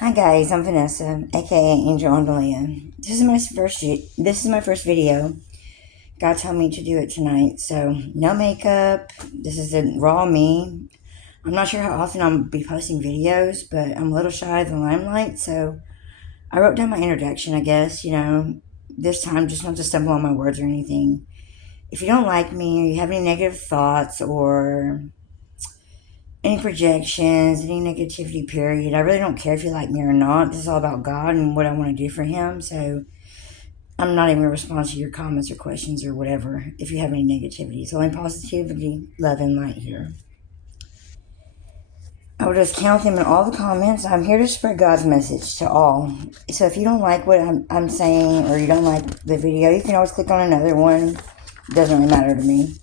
Hi guys, I'm Vanessa, aka Angel Andalea. This is my first video. God told me to do it tonight, so no makeup. This is the raw me. I'm not sure how often I'll be posting videos, but I'm a little shy of the limelight, so I wrote down my introduction, I guess, this time just not to stumble on my words or anything. If you don't like me or you have any negative thoughts or any projections, any negativity, period. I really don't care if you like me or not. This is all about God and what I want to do for Him. So I'm not even going to respond to your comments or questions or whatever if you have any negativity. It's only positivity, love, and light here. I will just count them in all the comments. I'm here to spread God's message to all. So if you don't like what I'm saying or you don't like the video, you can always click on another one. It doesn't really matter to me.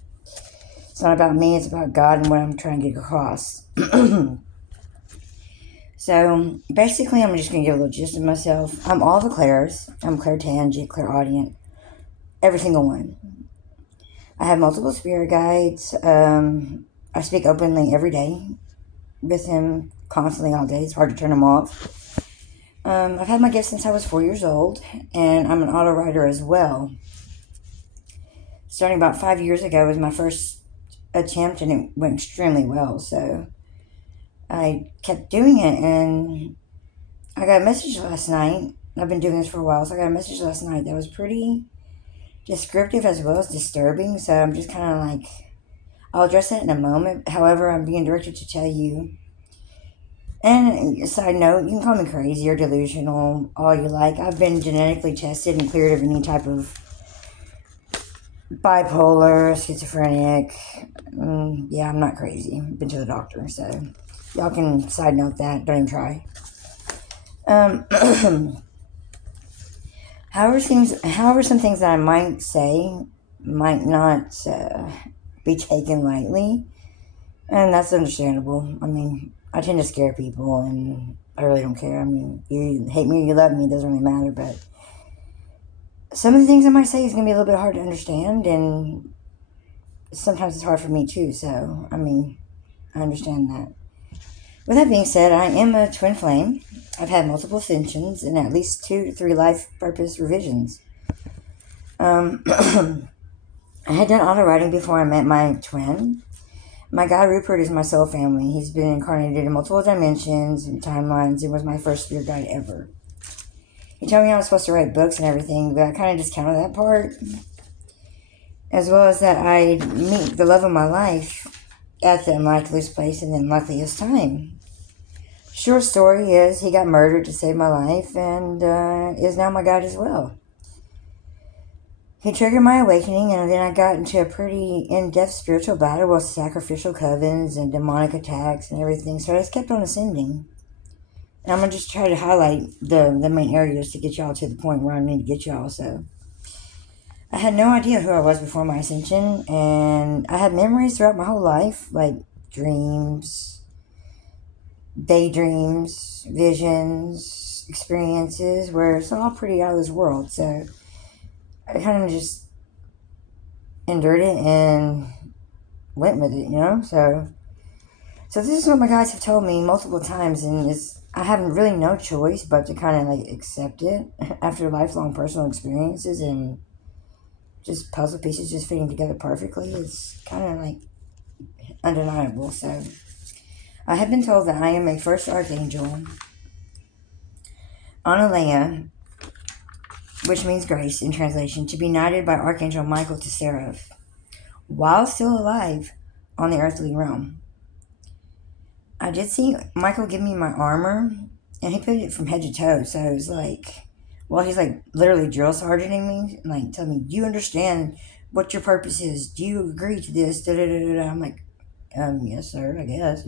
It's not about me. It's about God and what I'm trying to get across. So, basically, I'm just going to give a little gist of myself. I'm all the clairs. I'm clairtangent, clairaudient, every single one. I have multiple spirit guides. I speak openly every day with him constantly all day. It's hard to turn them off. I've had my gifts since I was 4 years old, and I'm an auto writer as well. Starting about 5 years ago was my first attempt, and it went extremely well, so I kept doing it, and I got a message last night. I've been doing this for a while, so I got a message last night that was pretty descriptive as well as disturbing. So I'm just kind of like, I'll address that in a moment. However, I'm being directed to tell you. And side note, you can call me crazy or delusional, all you like. I've been genetically tested and cleared of any type of bipolar, schizophrenic. Yeah, I'm not crazy. I've been to the doctor, so y'all can side note that. Don't even try. However, some things that I might say might not be taken lightly, and that's understandable. I mean, I tend to scare people, and I really don't care. I mean, you hate me or you love me, it doesn't really matter, but some of the things I might say is going to be a little bit hard to understand, and sometimes it's hard for me too, so, I mean, I understand that. With that being said, I am a twin flame. I've had multiple ascensions and at least 2 to 3 life purpose revisions. I had done auto writing before I met my twin. My guy Rupert is my soul family. He's been incarnated in multiple dimensions and timelines and was my first spirit guide ever. He told me I was supposed to write books and everything, but I kind of discounted that part. As well as that I'd meet the love of my life at the unlikeliest place and the unlikeliest time. Short story is he got murdered to save my life and is now my guide as well. He triggered my awakening, and then I got into a pretty in-depth spiritual battle with sacrificial covens and demonic attacks and everything, so I just kept on ascending. And I'm going to just try to highlight the main areas to get y'all to the point where I need to get y'all. So I had no idea who I was before my ascension, and I had memories throughout my whole life, like dreams, daydreams, visions, experiences, where it's all pretty out of this world. So I kind of just endured it and went with it, So this is what my guides have told me multiple times, and I have really no choice but to kind of like accept it after lifelong personal experiences and just puzzle pieces just fitting together perfectly. It's kind of like undeniable. So I have been told that I am a first archangel, Analea, which means grace in translation, to be knighted by Archangel Michael to Seraph, while still alive on the earthly realm. I did see Michael give me my armor, and he put it from head to toe, so it was like, well, he's like literally drill sergeanting me, like telling me, do you understand what your purpose is? Do you agree to this? Da-da-da-da-da. I'm like, yes, sir, I guess,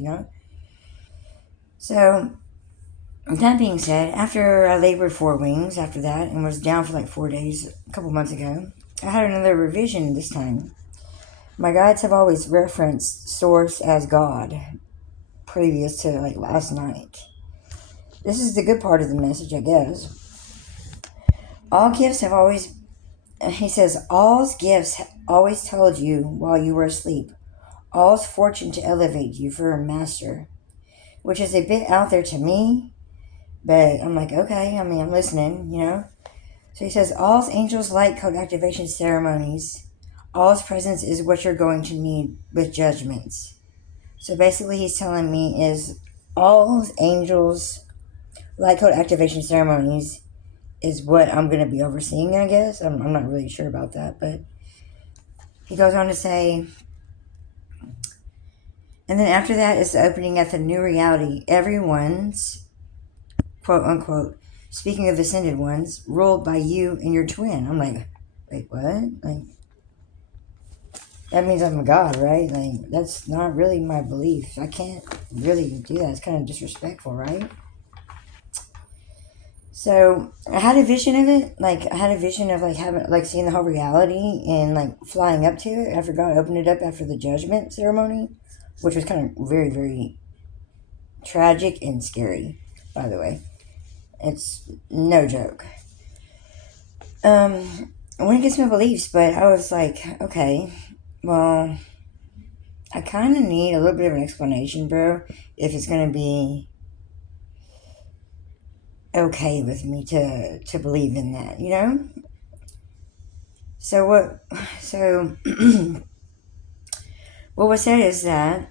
So, with that being said, after I labored 4 wings after that and was down for like 4 days a couple months ago, I had another revision this time. My guides have always referenced Source as God previous to like last night. This is the good part of the message, I guess. All gifts have always, he says, all's gifts always told you while you were asleep. All's fortune to elevate you for a master, which is a bit out there to me, But I'm like, okay, I mean, I'm listening, you know? So he says, all angels light code activation ceremonies. All's presence is what you're going to need with judgments. So basically, he's telling me is all angels light code activation ceremonies is what I'm going to be overseeing, I guess. I'm not really sure about that, but he goes on to say, and then after that is the opening at the new reality. Everyone's, quote unquote, speaking of ascended ones, ruled by you and your twin. I'm like, wait, what? Like, that means I'm a god, right? Like, that's not really my belief. I can't really do that. It's kind of disrespectful, right? So I had a vision of it. Like, I had a vision of like having, like, seeing the whole reality and like flying up to it after God opened it up after the judgment ceremony, which was kind of very, very tragic and scary, by the way. It's no joke. I went against my beliefs, but I was like, okay, well, I kind of need a little bit of an explanation, bro, if it's going to be okay with me to believe in that, you know? So what was said is that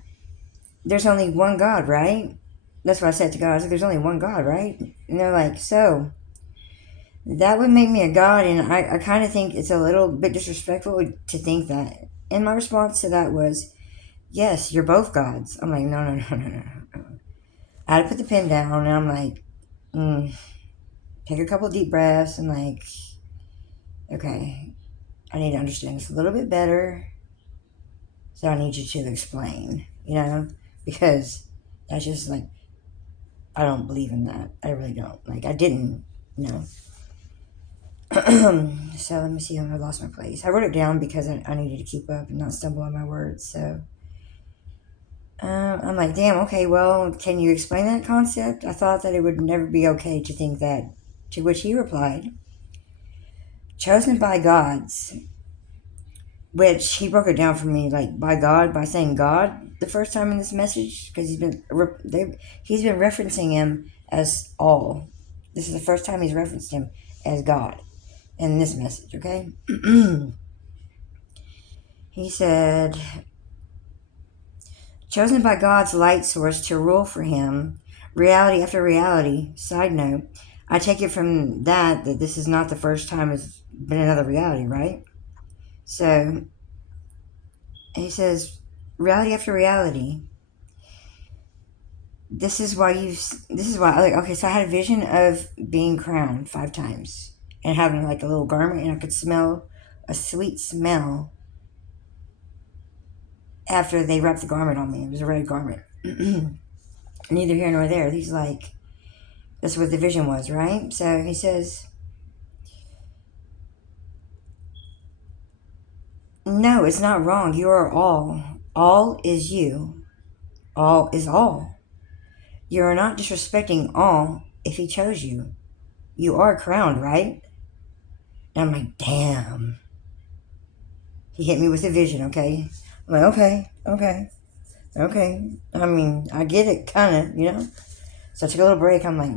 there's only one God, right? That's what I said to God. I was like, there's only one God, right? And they're like, so that would make me a god, and I kind of think it's a little bit disrespectful to think that. And my response to that was, yes, you're both gods. I'm like, no, no, no, no, no. I had to put the pen down, and I'm like, take a couple deep breaths, and like, okay, I need to understand this a little bit better, so I need you to explain, you know, because that's just like, I don't believe in that. I really don't. Like, I didn't, you know. So let me see. I lost my place. I wrote it down because I needed to keep up and not stumble on my words. So I'm like, damn, okay, well, can you explain that concept? I thought that it would never be okay to think that. To which he replied, chosen by gods, which he broke it down for me, like, by God, by saying God the first time in this message, because he's been referencing him as all. This is the first time he's referenced him as God in this message, okay? He said, chosen by God's light source to rule for him, reality after reality. Side note, I take it from that this is not the first time it's been another reality, right? So he says, reality after reality. This is why, like, okay, so I had a vision of being crowned 5 times and having like a little garment, and I could smell a sweet smell after they wrapped the garment on me. It was a red garment. Neither here nor there. He's like, that's what the vision was, right? So he says, no, it's not wrong. You are all. All is you. All is all. You are not disrespecting all if he chose you. You are crowned, right? And I'm like, damn. He hit me with a vision, okay? I'm like, okay. I mean, I get it, kind of, you know? So I took a little break. I'm like,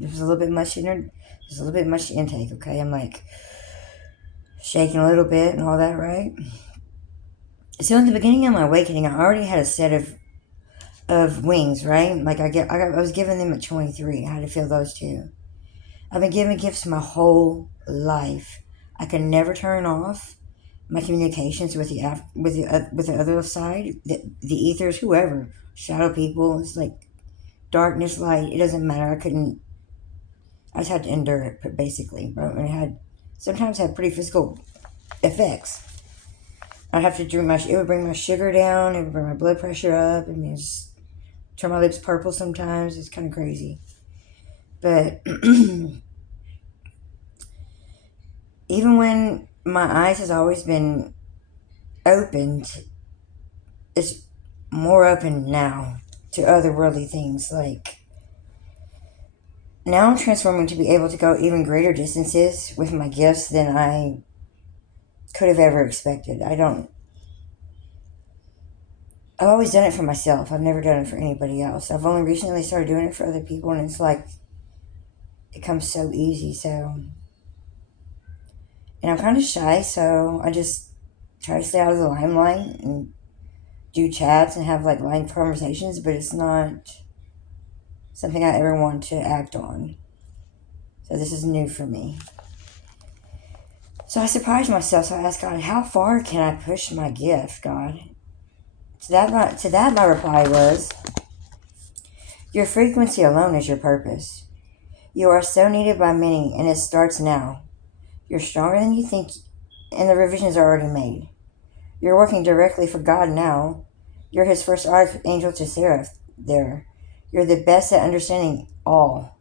there's a little bit much there's a little bit much intake, okay? I'm like shaking a little bit and all that, right? So in the beginning of my awakening, I already had a set of wings, right? Like I was given them at 23. I had to feel those too. I've been given gifts my whole life. I can never turn off my communications with the other side, the ethers, whoever, shadow people. It's like darkness, light. It doesn't matter. I just had to endure it, basically. And sometimes had pretty physical effects. I'd have to it would bring my sugar down. It would bring my blood pressure up. I mean, just turn my lips purple sometimes. It's kind of crazy. But even when my eyes has always been opened, it's more open now to otherworldly things. Like, now I'm transforming to be able to go even greater distances with my gifts than I could have ever expected. I've always done it for myself. I've never done it for anybody else. I've only recently started doing it for other people, and it's like it comes so easy. So, and I'm kind of shy, so I just try to stay out of the limelight and do chats and have like line conversations, but it's not something I ever want to act on. So this is new for me. So I surprised myself. So I asked God, how far can I push my gift, God? To that, my reply was, your frequency alone is your purpose. You are so needed by many, and it starts now. You're stronger than you think, and the revisions are already made. You're working directly for God now. You're his first archangel to Seraph there. You're the best at understanding all.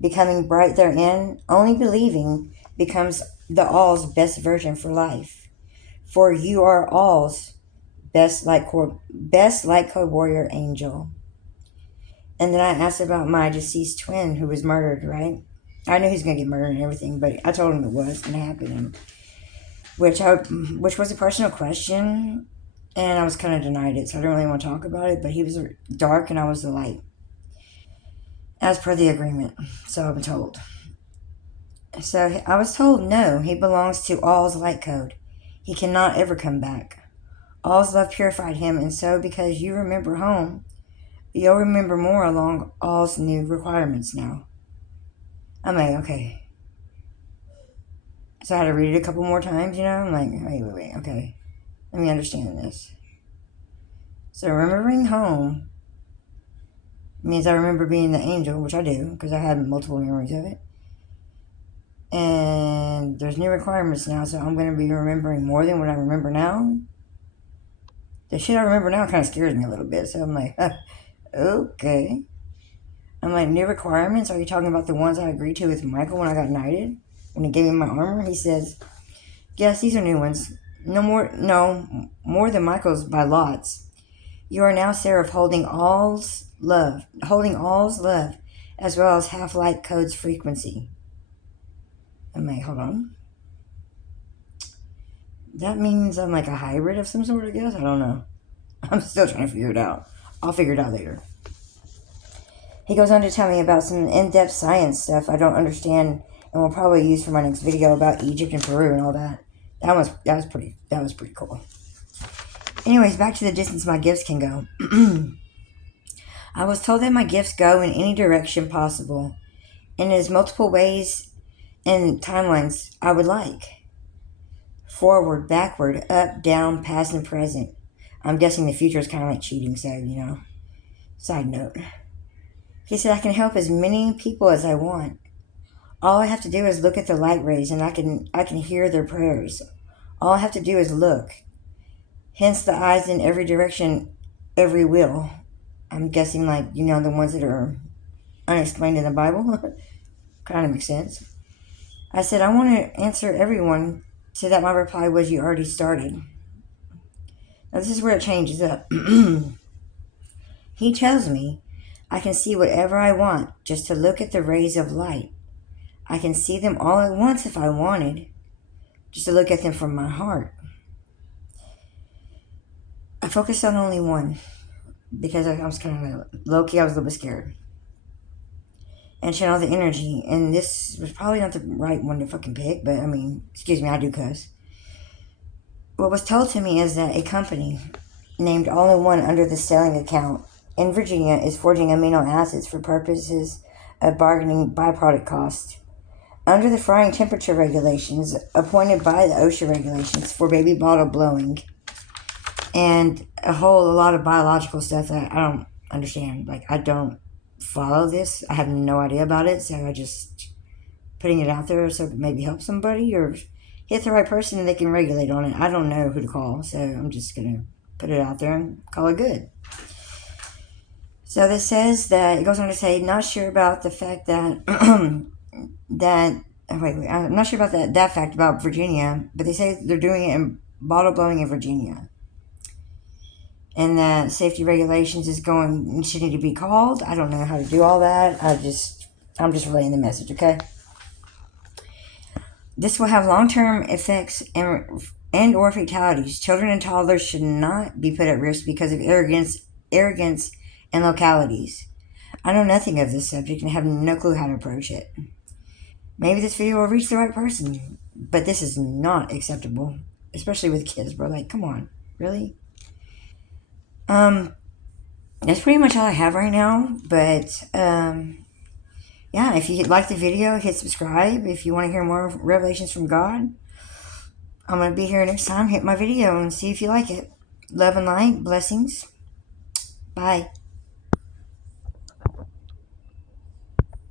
Becoming bright therein, only believing becomes the all's best version for life. For you are all's best light code warrior angel. And then I asked about my deceased twin who was murdered, right? I knew he was going to get murdered and everything, but I told him it was going to happen, which was a personal question, and I was kind of denied it, so I didn't really want to talk about it, but he was dark and I was the light, as per the agreement, so I've been told. So I was told, no, he belongs to all's light code. He cannot ever come back. All's love purified him, and so because you remember home, you'll remember more along all's new requirements now. I'm like, okay. So I had to read it a couple more times, I'm like, wait, okay. Let me understand this. So remembering home means I remember being the angel, which I do, because I had multiple memories of it. And there's new requirements now, so I'm going to be remembering more than what I remember now. The shit I remember now kind of scares me a little bit, so I'm like, okay. I'm like, new requirements? Are you talking about the ones I agreed to with Michael when I got knighted? When he gave me my armor? He says, yes, these are new ones. No, more than Michael's by lots. You are now Seraph, holding all's love, as well as half-light code's frequency. I'm like, hold on. That means I'm like a hybrid of some sort, I guess? I don't know. I'm still trying to figure it out. I'll figure it out later. He goes on to tell me about some in-depth science stuff I don't understand and will probably use for my next video about Egypt and Peru and all that. That was pretty cool. Anyways, back to the distance my gifts can go. I was told that my gifts go in any direction possible, in as multiple ways and timelines I would like. Forward, backward, up, down, past, and present. I'm guessing the future is kind of like cheating, so, Side note. He said I can help as many people as I want. All I have to do is look at the light rays and I can hear their prayers. All I have to do is look. Hence the eyes in every direction, every will. I'm guessing like, the ones that are unexplained in the Bible. Kind of makes sense. I said, I want to answer everyone, so that my reply was, you already started. Now this is where it changes up. He tells me I can see whatever I want just to look at the rays of light. I can see them all at once if I wanted, just to look at them from my heart. I focused on only one because I was kind of low-key, I was a little bit scared. And channel the energy, and this was probably not the right one to fucking pick, but excuse me, I do cuss. What was told to me is that a company named All in One under the selling account in Virginia is forging amino acids for purposes of bargaining byproduct costs. Under the frying temperature regulations appointed by the OSHA regulations for baby bottle blowing and a lot of biological stuff that I don't understand. Like, I don't follow this. I have no idea about it, so I just putting it out there so it maybe help somebody or hit the right person and they can regulate on it. I don't know who to call, so I'm just going to put it out there and call it good. So this says that, it goes on to say, not sure about the fact that, I'm not sure about that fact about Virginia, but they say they're doing it in bottle blowing in Virginia. And that safety regulations should need to be called. I don't know how to do all that. I'm just relaying the message, okay? This will have long-term effects and or fatalities. Children and toddlers should not be put at risk because of arrogance and localities. I know nothing of this subject and have no clue how to approach it. Maybe this video will reach the right person, but this is not acceptable, especially with kids, bro. Like, come on, really? That's pretty much all I have right now, but, yeah, if you like the video, hit subscribe. If you want to hear more revelations from God, I'm going to be here next time. Hit my video and see if you like it. Love and light. Blessings. Bye.